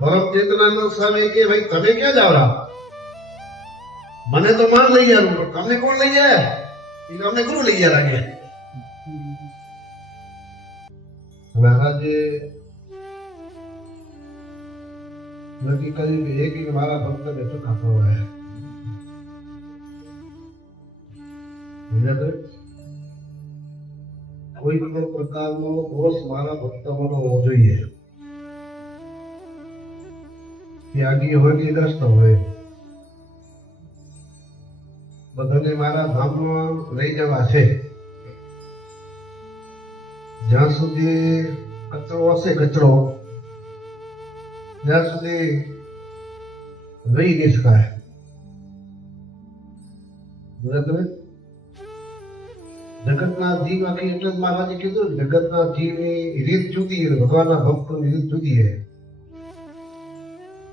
પરમ ચેતનાનંદ સ્વામી કે ભાઈ તમે ક્યાં જાવ રહ્યા? મને તો માન લઈ ગયા, પણ તમને કોણ લઈ ગયા? એ અમને ગુરુ લઈ ગયા લાગે. મહારાજે નક્કી કર્યું કે એક મારા ભક્તને ચોખ્ખા ખવડાવ્યા. કોઈ પણ પ્રકારનો દોષ મારા ભક્તમાં ન હોવો જોઈએ. ત્યાગી હોય કે ગ્રસ્ત હોય, બધાને મારા ધામમાં લઈ જવા છે. જ્યાં સુધી કચરો હશે, કચરો ત્યાં સુધી રહી નહીં શકાય. બરાબર? જગતના જીવ આખી એટલે જ મહારાજે કીધું, જગતના જીવની રીત જુદી છે, ભગવાનના ભક્તોની રીત જુદી છે.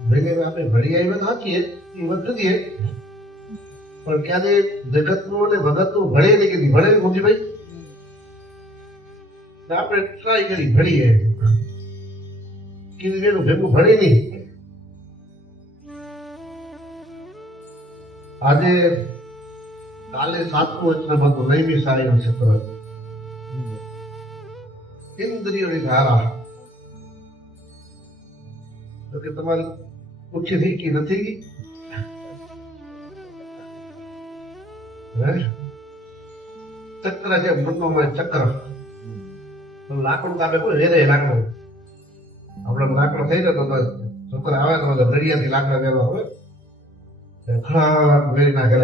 ભલે આપણે ભળી આવી વાત સાચી એ વાત જુદી છે, પણ ક્યારે જગતનું અને ભગતનું ભળે નહીં કીધી. ભળે મોજીભાઈ આપણે ટ્રાય કરી ભણીએ કીધું એનું ભેગું ભણે નહીં. આજે કાલે 7મું વચનામૃત હતું, 9મી સારીનું ક્ષેત્ર, ઇન્દ્રિયોની ધારા. તો કે તમારી ઓછી થઈ ગઈ નથી ગઈ? ચક્ર છે મનમાં, ચક્ર લાકડું કાપે કોઈ વેરે લાકડું. આપણે લાકડો થઈ જતો તો છોકરા આવે તો દરિયાથી લાકડા લેવા હોય, ખરાબ વેરી નાખે.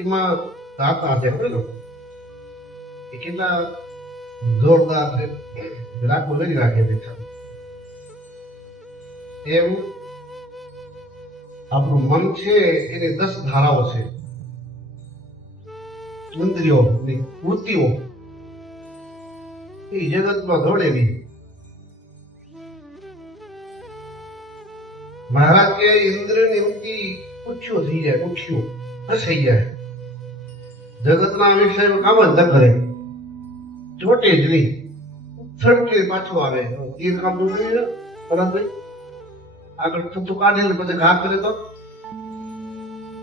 એમાં દાતા છે, એ કેટલા જોરદાર છે, લાકડું વેરી નાખે છે. એમ આપણું મન છે એની 10 ધારાઓ છે, ઇન્દ્રિયોની વૃત્તિઓ એ જગતમાં દોડેલી. મહારાજ કે ઇન્દ્રિયની વૃત્તિ પૂછ્યો થઈ જાય, પૂછ્યો ફસાઈ જાય, જગતના વિષયનું કામ જ ન કરે, ચોટે જ નહીં, છડકે પાછું આવે. તીર કામ દૂર પરંતુ આગળ થતું કાઢે ને પછી ઘા કરે તો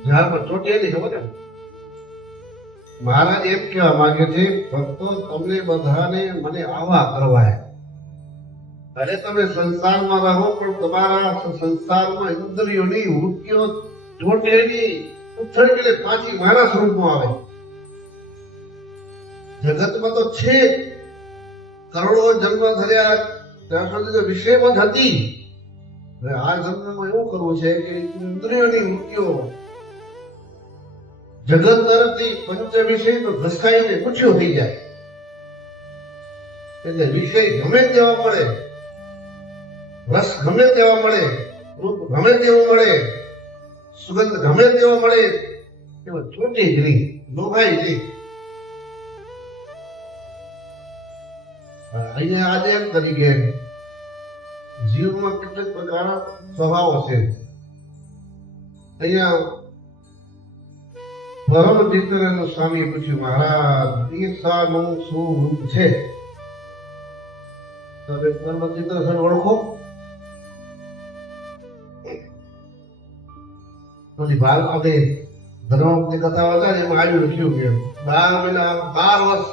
ઝાડ પર ચોટે નહીં. ખબર ને મહારાજ એમ કહેવા માંગે છે, ભક્તો તમને બધાને મને આવા કરવાય. અરે તમે સંસારમાં રહો, પણ તમારા સંસારમાં ઇન્દ્રિયોની વૃત્તિઓ ચોટેલી ઉથળેલી પાછી મારા સ્વરૂપમાં આવે. જગતમાં તો છે, કરોડો જન્મ થયા ત્યાં સુધી તો વિષયમાં જ હતી. હવે આ જન્મમાં એવું કરવું છે કે ઇન્દ્રિયોની વૃત્તિઓ જગત તરફથી પંચ વિષય તો ઘસકાઈને પૂછ્યો થઈ જાય. એટલે વિષય ગમે તેવા મળે, રસ ગમે તેવા મળે, રૂપ ગમે તેવું મળે, સુગંધ ગમે તેવો મળે, એમાં ચોટે જ નહીં, લોભાય નહીં. અહીંયા આજે એમ કરી કે જીવમાં કેટલાક પ્રકારના સ્વભાવો છે. અહીંયા પરમ ચિત્તનાનંદ સ્વામીએ પૂછ્યું, મહારાજ ઈર્ષાનું શું રૂપ છે? તમે પરમ ચિત્તનાનંદ ઓળખો? પછી બાર આપણે ધર્મની કથા હતા એમાં આવ્યું લખ્યું કે 12 મહિના 12 વર્ષ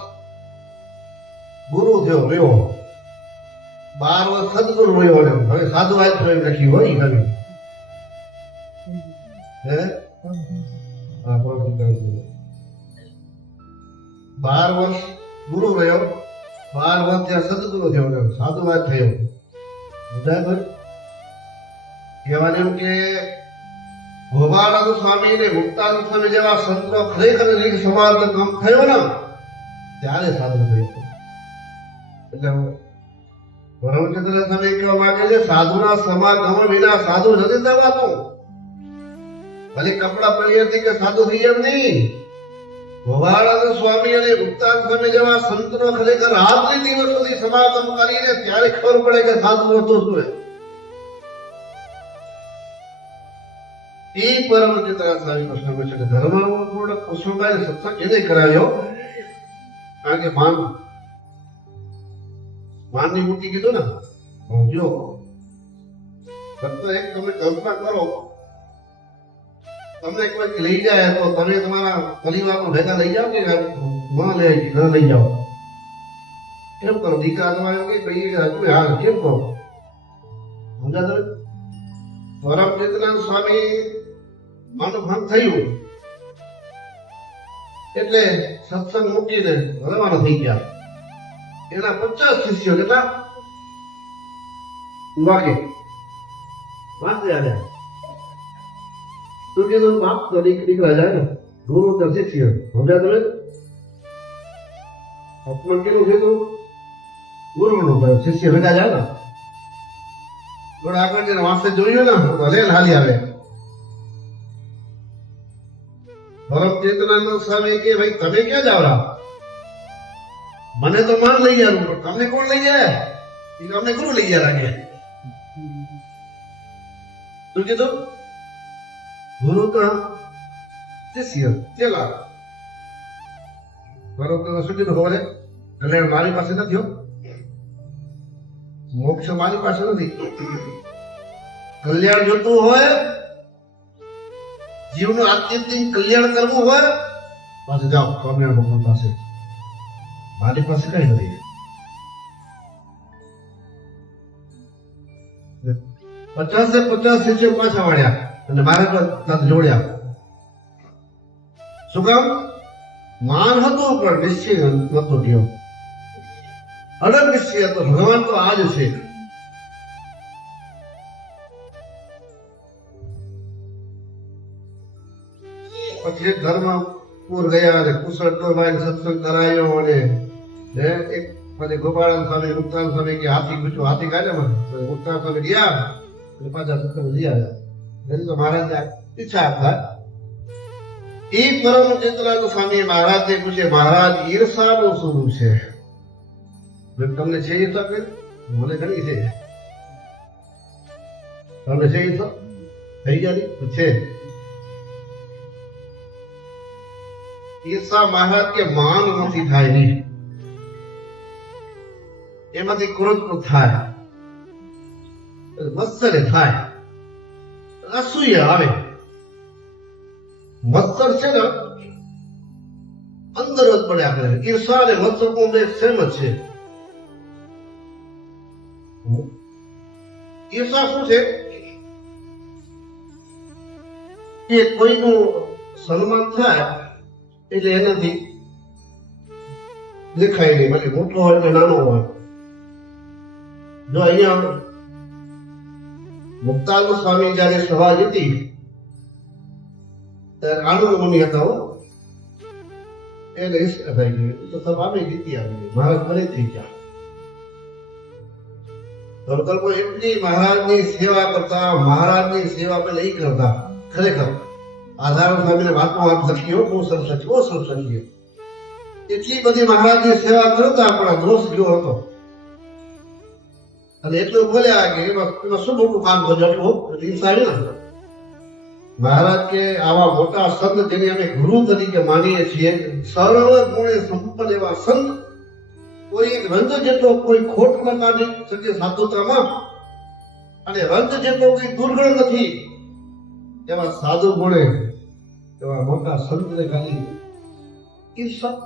ગુરુ થયો વયો, 12 વર્ષ સદગુરુ વયો, હવે સાધુ આજ લખ્યું હોય હવે. હે 12 વર્ષ ગુરુ રહ્યો, 12 વર્ષ ત્યાં સદગુરુ થયો, સાધુવાદ થયો. બરાબર? કહેવાને એમ કે ગોપાળાનંદ સ્વામી ને મુક્તાનંદ સ્વામી જેવા સંતો ખરેખર સમાજ કામ થયો ને ત્યારે સાધુ થયો. એટલે પરમચંદ્ર સ્વામી કહેવા માંગે છે, સાધુના સમાગમ વિના સાધુ નથી થવાતું. ભલે કપડા પહેર્યાથી કે સાધુ થઈ એમ નહીં. ગોપાળાનંદ સ્વામી અને મુક્તાનંદ સ્વામી જેવા સંતો ખરેખર રાત્રિ દિવસ સુધી સમાગમ કરીને ત્યારે ખબર પડે કે સાધુ હતો શું. એ પરમ ચિત્રા સ્વામી પ્રશ્ન પૂછે કે ધર્મમાં પૂર્ણ કુસુમભાઈ સત્સંગ એને કરાવ્યો? કારણ કે માનની મૂર્તિ કીધું ને જો ફક્ત એક તમે કલ્પના કરો, તમને કોઈ લઈ જાય તો તમે તમારા પરિવારનો ભેગા લઈ જાઓ કે ન લઈ જાઓ? કેમ કરો? દીકરા તમારે કે ભાઈ હાલ કેમ કરો? સમજા તમે? પરમ ચેતનાનંદ સ્વામી મનભંગ થયું એટલે સત્સંગ મૂકીને રવાના થઈ ગયા. એના 50 શિષ્યો કેટલા વાગે વાંચે આવ્યા. તો કીધું બાપ તો દીકરા જાય ને ગુરુ તો શિષ્ય. સમજ્યા તમે? અપમાન કેવું કીધું? ગુરુનું શિષ્ય ભેગા જાય ને થોડા આગળ જઈને વાંચતે જોયું ને તો હલે હાલી આવે. પરમ ચેતનાનંદ સ્વામી કે ભાઈ તમે ક્યાં જાવ? મને તો માન લઈ ગયા, પણ તમને કોણ લઈ જાય? અમને ગુરુ લઈ ગયા લાગે. શું કીધું? ગુરુ તો શિષ્ય ચેલા. બરોબર શું કીધું ખબર? એટલે મારી પાસે નથી હો, મોક્ષ મારી પાસે નથી. કલ્યાણ જોતું હોય, જીવનું આત્યંતિક કલ્યાણ કરવું હોય, પાસે જાઓ સ્વામિનારાયણ ભગવાન પાસે. મારી પાસે કઈ નથી. 50 શિષ્યો પાછા વળ્યા અને મારા સાથે જોડ્યા. શું કામ? માન હતું પણ નિશ્ચય નતો થયો. અડગ નિશ્ચય હતો ભગવાન તો આજ છે. પછી ધર્મપુર ગયા અને કુશળભાઈ સત્સંગ કરાયો અને એક પછી ગોપાળાન સ્વામી મુક્તાન સ્વામી કે હાથી પૂછ્યું, હાથી કાઢે મને. મુક્તાન સ્વામી ગયા એટલે પાછા સત્સંગ લઈ આવ્યા. તો મહારાજ ઈચ્છા હતા. એ પરમ ચેતનાનંદ સ્વામી મહારાજને પૂછે, મહારાજ ઈર્ષાનું શું છે? તમને છે ઈર્ષા? મને ઘણી છે. તમને છે ઈર્ષા? થઈ ગયા છે. ઈર્ષા મહારાજ કે માન નથી થાય નહીં, એમાંથી ક્રોધ થાય, મત્સરે થાય, અસૂયા આવે. મત્સર છે ને અંદર જ પડ્યા કરે. ઈર્ષા અને મત્સર નું એક સેમ જ છે. ઈર્ષા શું છે? કે કોઈનું સન્માન થાય એટલે એનાથી દેખાય નહીં, ભલે મોટો હોય કે નાનો હોય. જો અહીંયા મુક્તાનંદ સ્વામી જયારે સભા લીધી ત્યારે આનંદ મુનિ હતા હો, એને ઈચ્છા થઈ ગઈ તો સભા અમે જીતી આવી. મહારાજ ફરી થઈ ગયા. સંકલ્પો એટલી મહારાજની સેવા કરતા, મહારાજની સેવા પેલા નહીં કરતા. ખરેખર આધાર સ્વામીને વાતો વાત લખીઓ, બહુ સરસ લખીઓ. એટલી બધી મહારાજની સેવા કરતા પણ દોષ ગયો હતો અને એટલું બોલ્યા કે એમાં શું મોટું કામ કર્યું એટલું ઈર્ષાવી નથી. મહારાજ કે આવા મોટા સંત જેને અમે ગુરુ તરીકે માનીએ છીએ, સર્વ ગુણે સંપન્ન એવા સંત, કોઈ એક રંજ જેટલો કોઈ ખોટ ન કાઢી શકે સાધુતામાં, અને રંજ જેટલો કોઈ દુર્ગણ નથી એવા સાધુ ગુણે એવા મોટા સંતને ખાલી ઈર્ષા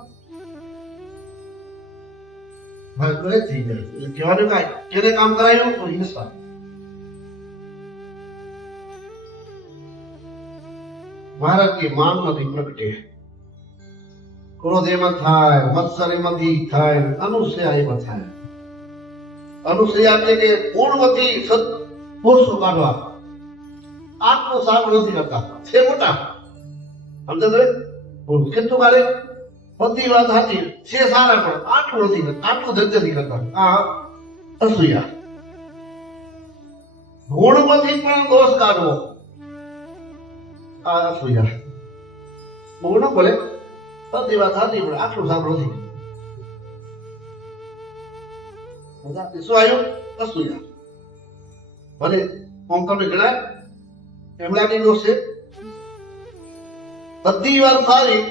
ભાઈ થઈ જાય. એટલે કહેવાનું કાંઈ કેને કામ કરાયું તો ઈર્ષા. મહારાજની માન નથી પ્રગટે. ક્રોધ એમાં થાય, મત્સર એમાંથી થાય, અનુસયા એમાં થાય. અનુસયા એટલે કે પૂર્ણવતી સત્પુરુષો કાઢવા. આત્મો સારો નથી કરતા, છે મોટા. સમજે કેટલું કાલે બધી વાત સાચી છે, સારા પણ આટલું નથી કરતા, આટલું ધંધે નથી કરતા. આ અસૂયા. ગુણમાંથી પણ દોષ કાઢવો, આ અસૂયા. ગુણ બોલે બધી વાત સાચી પણ આટલું સારું નથી. શું આવ્યું? અસૂયા. ભલે આમ તમને ગણાય એમનાની દોષ છે. બધી વાત સારી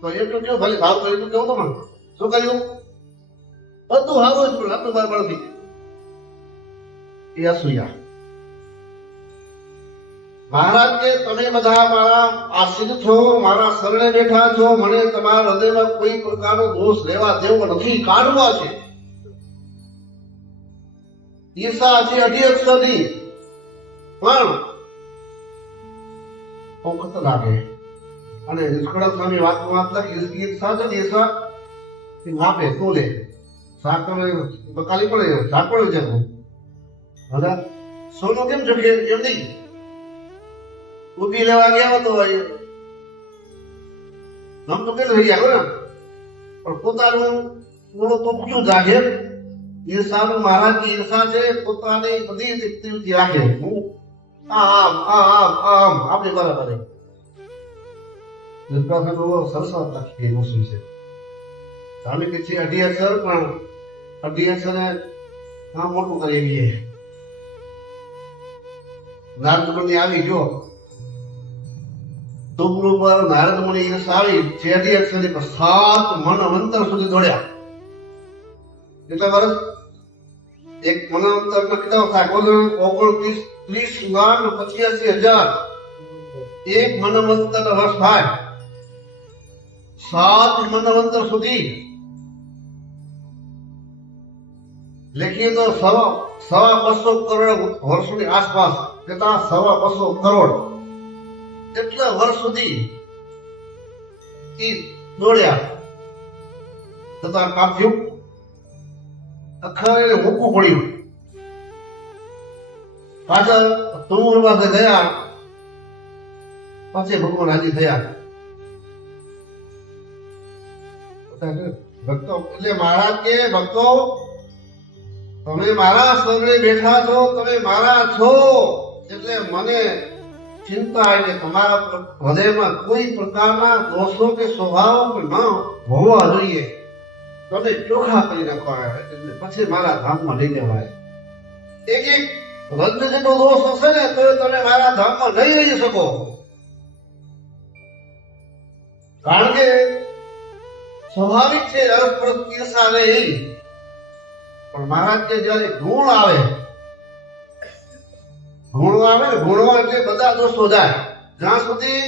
તો એટલું કેવું ભલે ભાવ કર્યું કેવું તમને શું કર્યું? બધું સારું જ પણ આટલું બરાબર નથી એ અસૂયા મહારાજ કે તમે બધા મારા આશ્રિત છો, મારા શરણે બેઠા છો, મને તમારા હૃદયમાં કોઈ પ્રકારનો દોષ લેવા દેવો નથી, કાઢવા છે. ઈર્ષા છે અઢી અક્ષરની પણ વખત લાગે અને નિષ્કળંક સ્વામી વાત ઈર્ષા છે ને ઈર્ષા માપે તોલે સાકળ બકાલી પડે સાકળ છે હવે સોનું કેમ જોકે એમ નહીં ઉભી લેવા ગયા તો આમ તો કેમ થઈ ગયા ને પણ પોતાનું થોડું તોપક્યું જાગે ઈર્ષાનું મહારાજની ઈર્ષા છે પોતાની બધી એક્ટિવિટી રાખે હું આમ આમ આમ આપણે બરાબર સરસ લખી વસ્તુ છે સ્વામી કે છે અઢી અક્ષર પણ અઢી અક્ષરે કામ મોટું કરી લઈએ નારદમુનિ આવી ગયો તુમરું પર નારદમુનિ આવી છે અઢી અક્ષરની પર 7 મનવંતર સુધી દોડ્યા કેટલા વર્ષ એક મનવંતર કેટલા થાય 29 30 લાખ 85,000 એક મનવંતર વર્ષ થાય 7 મનવંતર સુધી લેખીએ તો 250 કરોડ વર્ષોની આસપાસ કેટલા 250 કરોડ એટલા વર્ષ સુધી દોડ્યા છતાં કામ થયું અખરે મૂકવું પડ્યું પાછળ તુમુર પાસે ગયા પછી ભગવાન રાજી થયા ભક્તો એટલે મહારાજ કે ભક્તો તમે મારા શરણે બેઠા છો, તમે મારા છો એટલે મને ચિંતા એટલે તમારા હૃદયમાં કોઈ પ્રકારના દોષો કે સ્વભાવ ન હોવા જોઈએ. તમે ચોખ્ખા કરી નાખો એટલે પછી મારા ધામમાં લઈ જવાય. એક રજ્જુ જેટલો દોષ હશે ને તો તમે મારા ધામમાં નહીં રહી શકો. કારણ કે સ્વાભાવિક છે અરસપરસ ઈર્ષા નહીં, પણ મહારાજ કે જયારે ગુણ આવે ને ગુણો એટલે બધા દોષો જાય. જ્યાં સુધી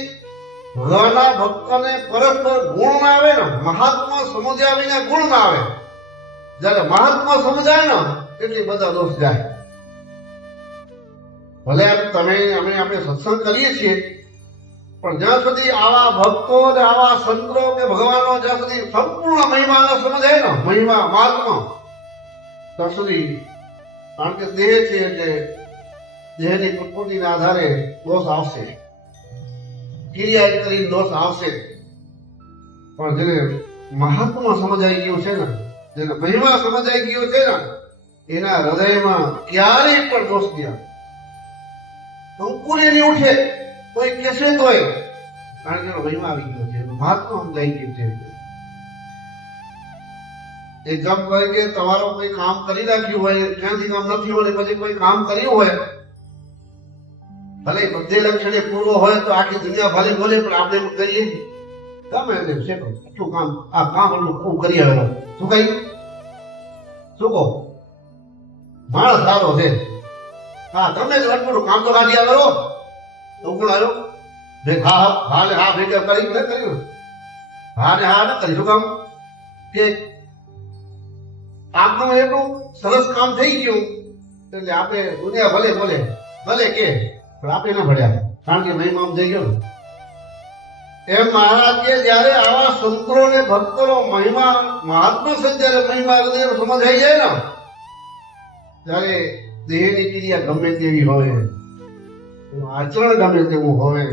ભગવાનના ભક્તને પરસ્પર ગુણ ના આવે ને, મહાત્મા સમજ્યા વિના ગુણ ના આવે, જયારે મહાત્મા સમજાય ને એટલે બધા દોષ જાય. ભલે તમે આપણે સત્સંગ કરીએ છીએ પણ જ્યાં સુધી આવા ભક્તો ને આવા સંતો કે ભગવાનનો જ્યાં સુધી સંપૂર્ણ મહિમા ન સમજાય ને, મહિમા મહાત્મા, ત્યાં સુધી કારણ કે દેહ છે એટલે દેહની પ્રકૃતિના આધારે દોષ આવશે, ક્રિયા કરીને દોષ આવશે. પણ જેને મહાત્મા સમજાઈ ગયું છે ને, જેને મહિમા સમજાઈ ગયો છે ને, એના હૃદયમાં ક્યારેય પણ દોષ નહીં અંકુરી નહીં ઉઠે. કોઈ કેસે તોય કારણ કે એનો મહિમા આવી ગયો છે, મહાત્મા સમજાઈ ગયું છે. એક્ઝામ તરીકે તમારો કોઈ કામ કરી નાખ્યું હોય, ક્યાંથી કામ નથી હોય, પછી કોઈ કામ કર્યું હોય, ભલે બધે લક્ષણે પૂરો હોય તો આખી દુનિયા ભલે બોલે પણ આપણે એમ કરીએ ગમે એમ છે આટલું કામ, આ કામ એટલું ખૂબ કરી આવેલો શું કઈ શું કહો માણસ સારો છે, હા તમે આટલું કામ તો કાઢી આવેલો તો કોણ આવ્યો હા હા ને હા ભેગા કરી ન કર્યું, હા ને હા ન કરી શું કામ કે આપણું એટલું સરસ કામ થઈ ગયું એટલે આપણે દુનિયા ભલે બોલે ભલે કે પણ આપણે ના ભળ્યા કારણ કે મહિમા થઈ ગયો. એમ મહારાજ કે જયારે આવા સંતો ને ભક્તો મહિમા મહાત્મા છે જયારે મહિમા હૃદય સમજાઈ જાય ને ત્યારે દેહની ક્રિયા ગમે તેવી હોય, આચરણ ગમે તેવું હોય,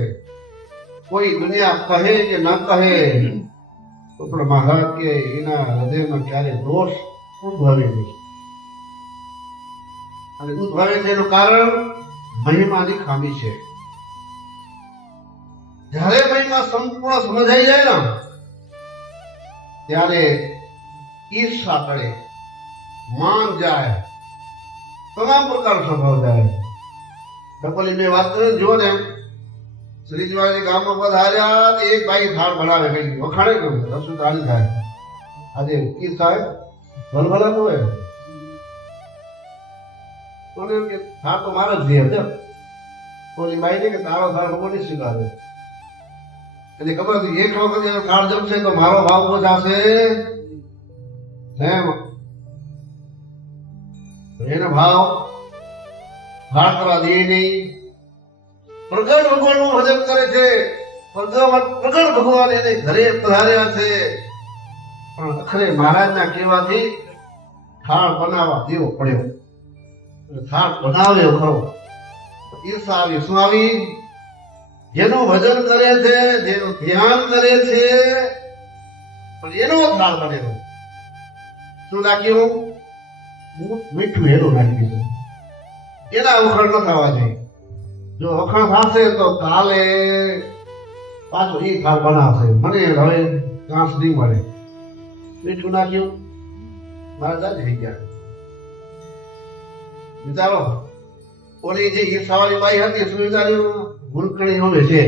કોઈ દુનિયા કહે કે ન કહે તો પણ મહારાજ કે એના હૃદયમાં ક્યારે દોષ ઉદ્ભવે નહીં. અને ઉદ્ભવે છે એનું કારણ મહિમાની ખામી છે. જ્યારે મહિમા સંપૂર્ણ સમજાઈ જાય ને ત્યારે ઈર્ષા કરે, માન જાય, તમામ પ્રકાર સ્વભાવ જાય. ડબલી મેં વાત કરી જો ને શ્રીજીવાજી ગામમાં પધાર્યા એક ભાઈ થાળ બનાવે કઈ વખાણે ગયું રસોઈ ચાલી થાય. આજે ઈ સાહેબ ભલભલા તો હોય કોને એમ કે થાળ તો મારો જ દે ઓલી બાઈ ને કે તારો થાળ કોની સ્વીકારે એટલે ખબર હતી એક વખત એનો થાળ જમશે તો મારો ભાવ પહોંચાશે એમ એનો ભાવ થાળ કરવા દે નહીં પ્રગટ ભગવાનનું ભજન કરે છે પ્રગટ ભગવાન એને ઘરે પધાર્યા છે પણ અખરે મહારાજના કહેવાથી થાળ બનાવવા દેવો પડ્યો થાળ બનાવ્યો ખરો ઈર્ષા આવી શું આવી જેનું ભજન કરે છે જેનું ધ્યાન કરે છે પણ એનો થાળ બનેલો શું નાખ્યું મીઠું એનું નાખ્યું એના વખાણ ન થવા જોઈએ જો વખાણ થશે તો કાલે પાછો એ થાળ બનાવશે મને હવે કાંસ નહીં મળે મીઠું નાખ્યું મારા દાદી થઈ ગયા વિચારો ઓલી જે ઈર્ષાવાળી બાઈ હતી શું વિચાર્યું ભૂલકણી હવે છે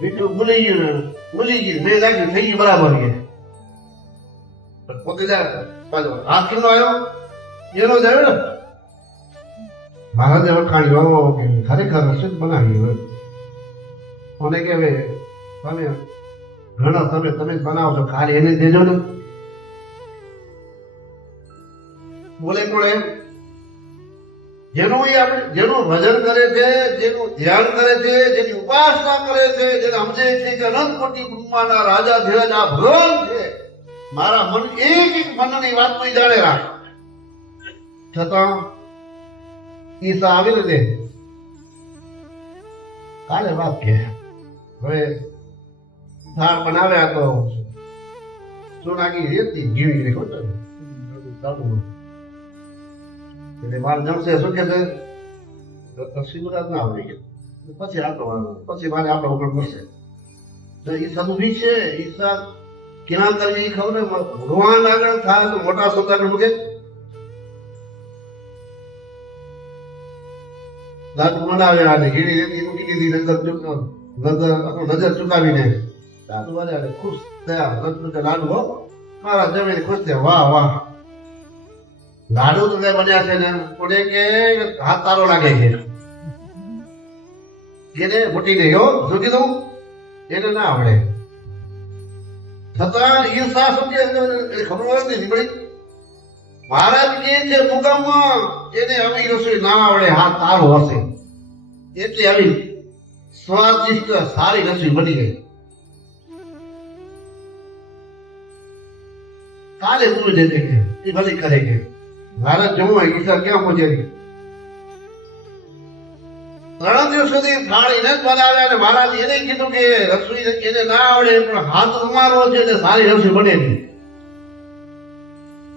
મીઠું ભૂલી ગયું ને ભૂલી ગયું મેં લાગ્યું થઈ ગયું બરાબર કે પોતે જાય પાછો હાથ કેનો આવ્યો એનો જ આવ્યો ને મહારાજે વખાણ્યો કે ખરેખર રસોઈ બનાવી મને કે હવે તમે ઘણા તમે જ બનાવો છો ખાલી એને દેજો ને બોલે કોણ એમ જેનું ભજન કરે છે જેનું ધ્યાન કરે છે જેની ઉપાસના કરે છે જેને સમજે છે કે અનંત કોટી બ્રહ્માંડના રાજા ધીરજ આ ભગવાન છે મારા મન એક મનની વાત કોઈ જાણે રાખ છતાં ઈસા આવી નથી કાલે વાત કે હવે થાળ બનાવ્યા તો શું નાખી રેતી જીવી ખોટો એટલે મારે જમશે શું કે છે શિવરાજ ના આવડી ગયું પછી આપણો પછી મારે આપણો વગર પડશે તો ઈસા ઉભી છે ઈસા કેના કરવી ખબર ને ભગવાન આગળ થાય તો મોટા સોદાગર મૂકે દાદુ બનાવ્યા અને ઘીડી રેતી મૂકી દીધી નજર ચુકાવીને દાદુ વાળા ખુશ થયા લાડુ હો મારા જમીને ખુશ થયા વાહ વાહ લાડુ તો બન્યા છે ને કોને કે હાથ તારો લાગે છે એને મોટી નહીં હો શું કીધું એને ના આવડે છતાં ઈર્ષા સમજે ખબર નથી નીકળી મહારાજ કે છે મુકામમાં એને આવી રસોઈ ના આવડે હાથ તારો હશે એટલે આવી સ્વાદિષ્ટ સારી રસોઈ બની ગઈ કાલે પૂરું જશે કે એ ભલી કરે કે મહારાજ જમવા ઈશ્વર ક્યાં પહોંચેલી 3 દિવસ સુધી થાળ એને જ બનાવ્યા અને મહારાજ એને કીધું કે રસોઈ એને ના આવડે પણ હાથ તમારો છે એટલે સારી રસોઈ બનેલી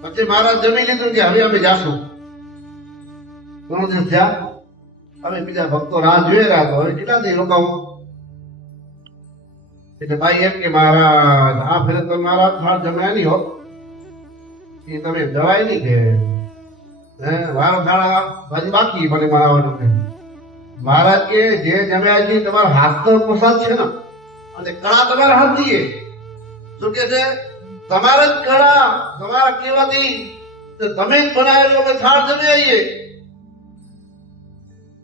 પછી મહારાજ જમી લીધું કે હવે અમે જાશું 3 દિવસ થયા હવે બીજા ભક્તો રાહ જોઈ રહ્યા તો હવે કેટલા દી રોકાવું એટલે ભાઈ એમ કે મહારાજ આ ફેરે તો મારા થાળ જમ્યા નહીં હો એ તમે જવાય નહીં કે મારા થાળા હજી બાકી મને બનાવવાનું કે મહારાજ કે જે જમ્યા છે તમારા હાથ તો પ્રસાદ છે ને અને કળા તમારા હાથની છે શું કે છે તમારા જ કળા તમારા કેવાથી તમે જ બનાવેલો અમે થાળ જમી આવીએ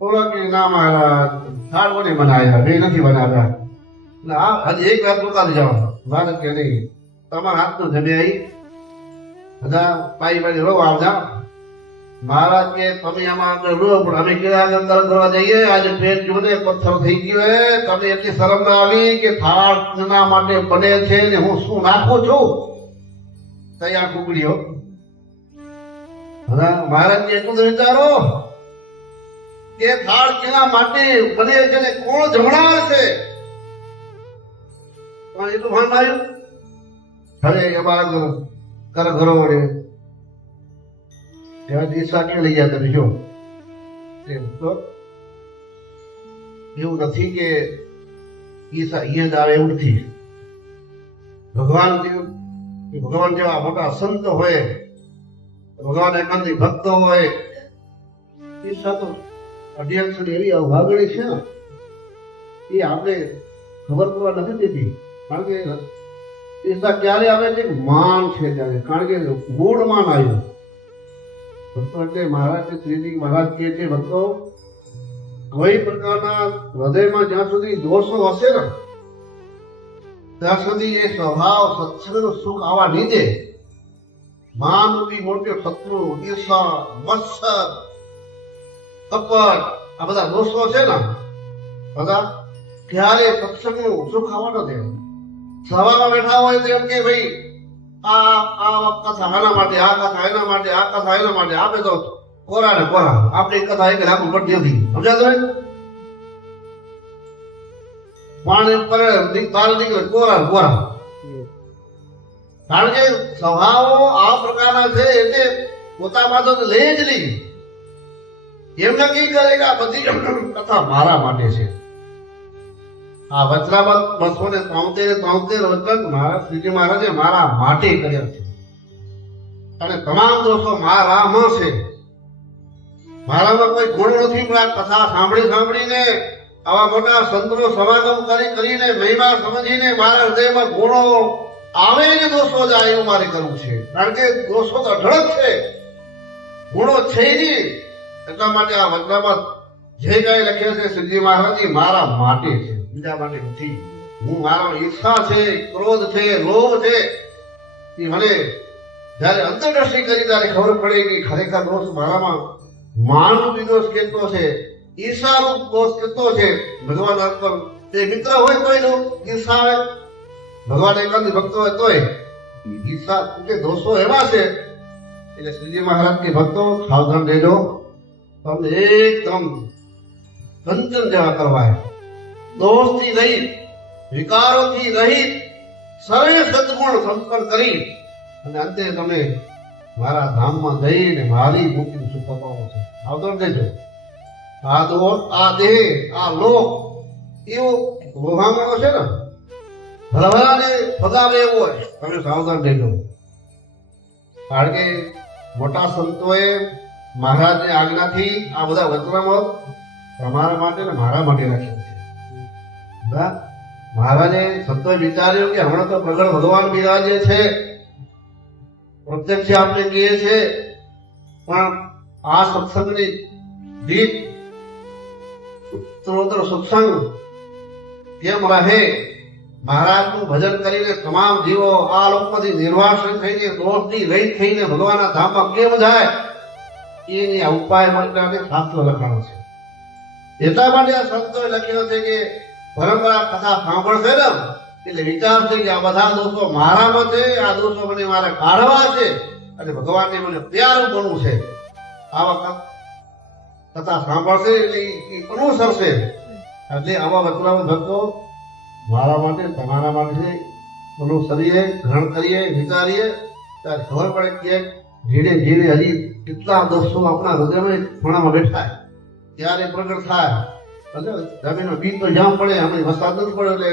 થોડા કે ના મહારાજ થાળ કોને બનાવ્યા મેં નથી બનાવ્યા હજી એક વાત રોકાતી જાઓ મહારાજ કે નહીં તમારા હાથનું જમી આવી બધા પાઈ પાઈ રો આવજા મહારાજ કે તમે આમાં આગળ રો પણ અમે કેવા અંદર કરવા જઈએ આજે પેટ જોને પથ્થર થઈ ગયો હે તમે એટલી શરમ ના આવી કે થાળ ના માટે બને છે ને હું શું નાખું છું તૈયાર કુકડીઓ હવે મહારાજ કે એટલું વિચારો કે થાળ કેના માટે બને છે ને કોણ જમણાર છે પણ એટલું ભાન આવ્યું હવે અમારા કર ઘરો વડે ત્યાં ઈચ્છા ક્યાં લઈ ગયા તમે જો તો એવું નથી કે ઈચ્છા અહીંયા જ આવે એવું નથી ભગવાન જેવા મોટા સંત હોય ભગવાન એકાંતિક ભક્તો હોય ઈચ્છા તો અઢિયાક્ષર એવી વાગણી છે ને એ આપણે ખબર પડવા નથી દેતી કારણ કે ઈર્ષા ક્યારે આવે છે? માન છે ત્યારે, કારણ કે મૂળ માન આવ્યું. ભક્તો એટલે મહારાજ શ્રીજી મહારાજ કહે છે, ભક્તો કોઈ પ્રકારના હૃદયમાં જ્યાં સુધી દોષો હશે ને ત્યાં સુધી એ સ્વભાવ સત્સંગનું સુખ આવવા નહીં દે. માન રૂપી મોટો શત્રુ, ઈર્ષા, મત્સર, કપટ, આ બધા દોષો છે ને બધા ત્યારે સત્સંગનું સુખ આવવા ન દે. સભામાં બેઠા હોય તો એમ કે ભાઈ આ કથા આના માટે, આ કથા એના માટે, આ કથા એના માટે, આપે તો કોરા ને કોરા, આપણી કથા એક લાગુ પડતી નથી. સમજાતો હોય? પાણી કરે બહાર નીકળે કોરા ને કોરા. કારણ કે સ્વભાવો આ પ્રકારના છે એટલે પોતામાં તો લે જ નહીં. એમ નક્કી કરે કે આ બધી કથા મારા માટે છે. આ વચનામત 273 વચન મહારાજ શ્રીજી મહારાજે મારા માટે કર્યા છે અને તમામ દોષો મારામાં છે. મારામાં કોઈ ગુણ નથી, પણ આ કથા સાંભળીને આવા મોટા સંતનો સમાગમ કરીને મહિમા સમજીને મારા હૃદયમાં ગુણો આવે ને દોષો જાય એવું મારે કરવું છે. કારણ કે દોષો તો અઢળક છે, ગુણો છે નહીં. એટલા માટે આ વચનામત જે કઈ લખ્યો છે શ્રીજી મહારાજ મારા માટે છે, બીજા માટે નથી. હું મારો ઈચ્છા છે, ક્રોધ છે, લોભ છે, એ મને જયારે અંતરદ્રષ્ટિ કરી ત્યારે ખબર પડે કે ખરેખર દોષ મારામાં માનરૂપી દોષ કેટલો છે, ઈર્ષારૂપ દોષ કેટલો છે. ભગવાન અંતર તે મિત્ર હોય તોય ઈર્ષા આવે, ભગવાન એકાંતી ભક્તો હોય તોય ઈર્ષા કે દોષો એવા છે. એટલે શ્રીજી મહારાજ કે ભક્તો સાવધાન રહેજો, તમને એકદમ કંચન જેવા કરવાય, દોષથી રહિત, વિકારોથી રહિત, સર્વે સદગુણ સંપન્ન કરી અને અંતે તમે મારા ધામમાં જઈને મારી મુક્તિ સુખ અપાવો છે. સાવધાન રહેજો. આ દોષ, આ દેહ, આ લોક એવો લોભામણો છે ને, હરવાને ફગાવે એવો હોય. તમે સાવધાન રહેજો. કારણ કે મોટા સંતોએ મહારાજની આજ્ઞાથી આ બધા વચનામત તમારા માટે ને મારા માટે રાખ્યા છે. મહારાજે સંતોએ વિચાર્યું કે હમણાં તો પ્રગટ ભગવાન બિરાજે છે, પ્રત્યક્ષ આપણે કહીએ છે, પણ આ સત્સંગની રીત સ્ત્રોત્ર સત્સંગ કેમ રહે, મહારાજનું ભજન કરીને તમામ જીવો આ લોકમાંથી નિર્વાસન થઈને દોષથી રહિત થઈને ભગવાનના ધામમાં કેમ જાય, એની આ ઉપાય માટે શાસ્ત્ર લખાણો છે. એટલા માટે આ સંતોએ લખ્યું છે કે પરંપરા કથા સાંભળશે ને એટલે વિચાર છે કે આ બધા દોષો મારામાં છે, આ દોષો મને મારે કાઢવા છે અને ભગવાનને મને પ્યારું બનવું છે. આવા કથા સાંભળશે એટલે અનુસરશે. એટલે આવા વચનામત ભક્તો મારા માટે, તમારા માટે અનુસરીએ, ગ્રહણ કરીએ, વિચારીએ ત્યારે ખબર પડે કે ધીરે ધીરે હજી કેટલા દોષો આપણા હૃદયમાં ખૂણામાં બેઠાય ત્યારે પ્રગટ થાય. જમીનમાં બીજ તો જામ પડે, અમે વરસાદ નથી પડે એટલે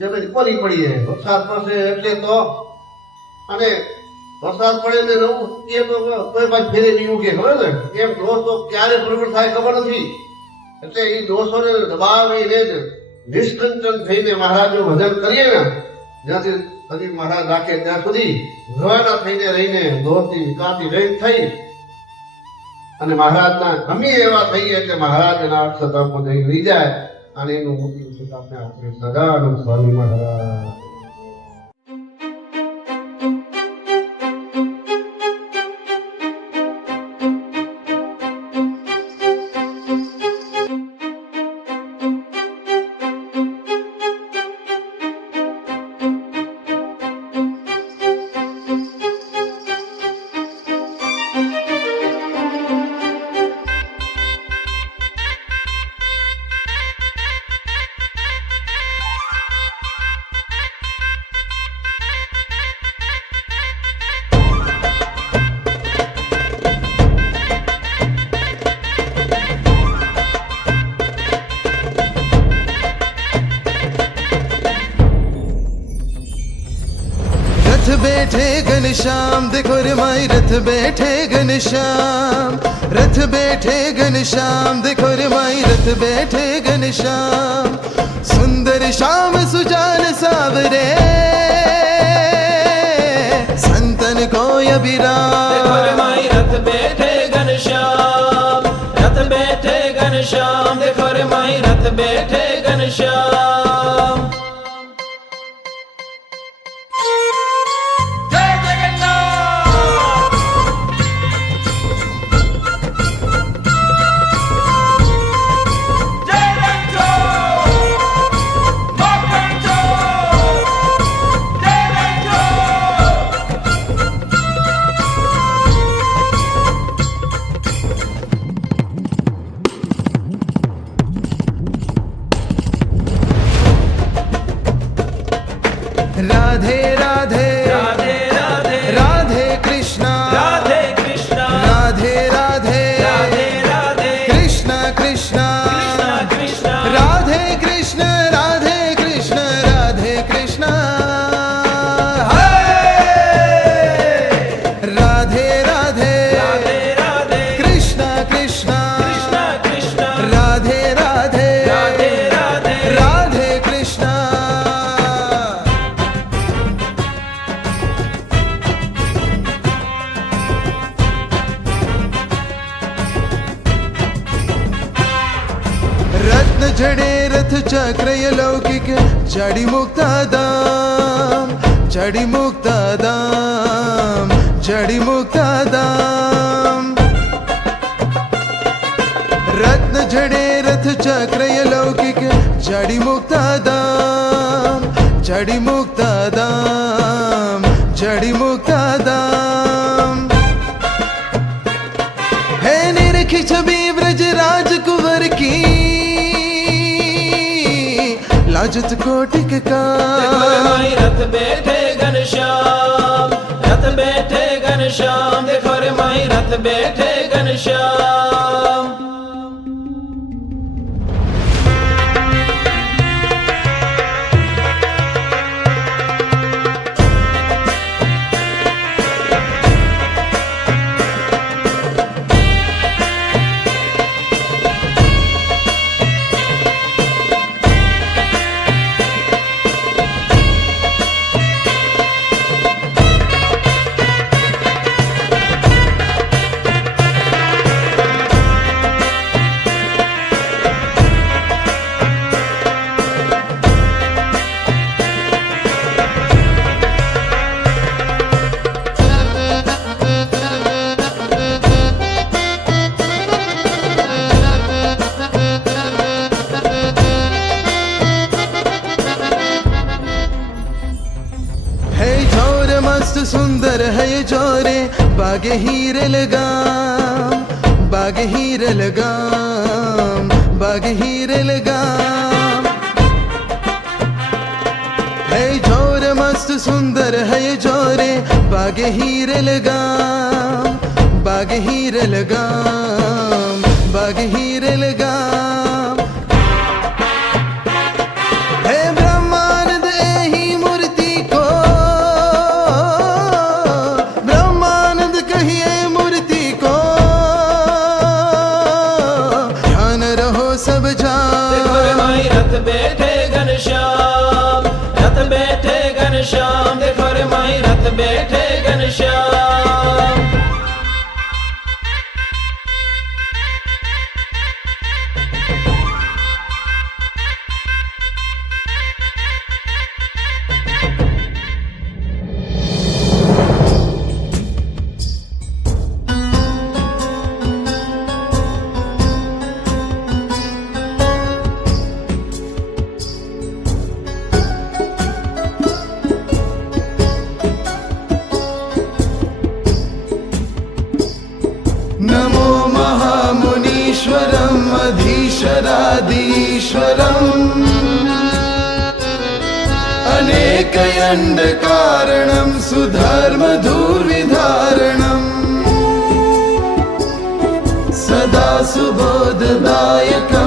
જમીન કોરી પડીએ, વરસાદ પડશે એટલે તો, અને વરસાદ પડે ને નવું એ તો કોઈ બાજુ ફેરે નહીં ઉગે, ખબર ને એમ દોષ તો ક્યારે પ્રગટ થાય ખબર નથી. એટલે એ દોષોને દબાવીને જ નિષ્કંચન થઈને મહારાજનું ભજન કરીએ ને, જ્યાંથી શરીર મહારાજ રાખે ત્યાં સુધી રવાના થઈને રહીને દોષથી વિકારથી રહિત થઈ અને મહારાજના ગમે એવા થઈએ એટલે મહારાજના અક્ષરધામમાં જઈ રહી જાય અને એનું મોટી સુખ આપણે સદાનંદ સ્વામી મહારાજ. रथ बैठे घनश्याम, देखो रे माई रथ बैठे घनश्याम, रथ बैठे घनश्याम, देखो रे माई रथ बैठे घनश्याम, सुंदर श्याम सुजान सावरे संतन को अभिराम। देखो रे माई रथ बैठे घनश्याम, रथ बैठे घनश्याम, देखो रे माई रथ बैठे घनश्याम। जय जगन्नाथ, जय रंजो, माखन चोर, जय रंजो। राधे राधे राधे राधे राधे कृष्णा राधे कृष्णा राधे राधे राधे राधे कृष्णा कृष्णा कृष्णा कृष्णा राधे कृष्ण राधे कृष्ण राधे कृष्णा राधे राधे राधे राधे कृष्णा कृष्णा कृष्णा कृष्णा राधे राधे राधे राधे राधे कृष्णा। रत्न जडे रथ चक्र लौकिक जडी मुक्तादाम, जडी मुक्तादाम, जडी मुक्तादाम। रत्न जडे रथ चक्र लौकिक जडी मुक्तादाम, जडी मुक्तादाम, जडी मुक्तादाम। है निरखी छवि ब्रज राजकुंवर की, लाजत कोटिक का। देखो रे माई रथ बैठे घनश्याम, रथ बैठे घनश्याम, देखो रे माई रथ बैठे घनश्याम। है जोर मस्त सुंदर है ये जोरे, बागे हीरे लगाम, बागे हीरे लगाम, बागे हीरे लगाम। है जोर मस्त सुंदर है ये जोरे, बागे हीरे लगाम, बागे हीरे लगाम, बागे हीरे लगाम। हे ब्रह्मानंद एही मूर्ति को, ब्रह्मानंद कहिए मूर्ति को, ध्यान रहो सब देखो रे जान। माई रथ बैठे घनश्याम, रथ बैठे घनश्याम, देखो रे माई रथ बैठे घनश्याम। नमो महामुनीश्वरम् अधीश्वराधीश्वरम्, अनेकयण्डकारणं सुधर्मधुर्विधारणम्, सदा सुबोधदायकम्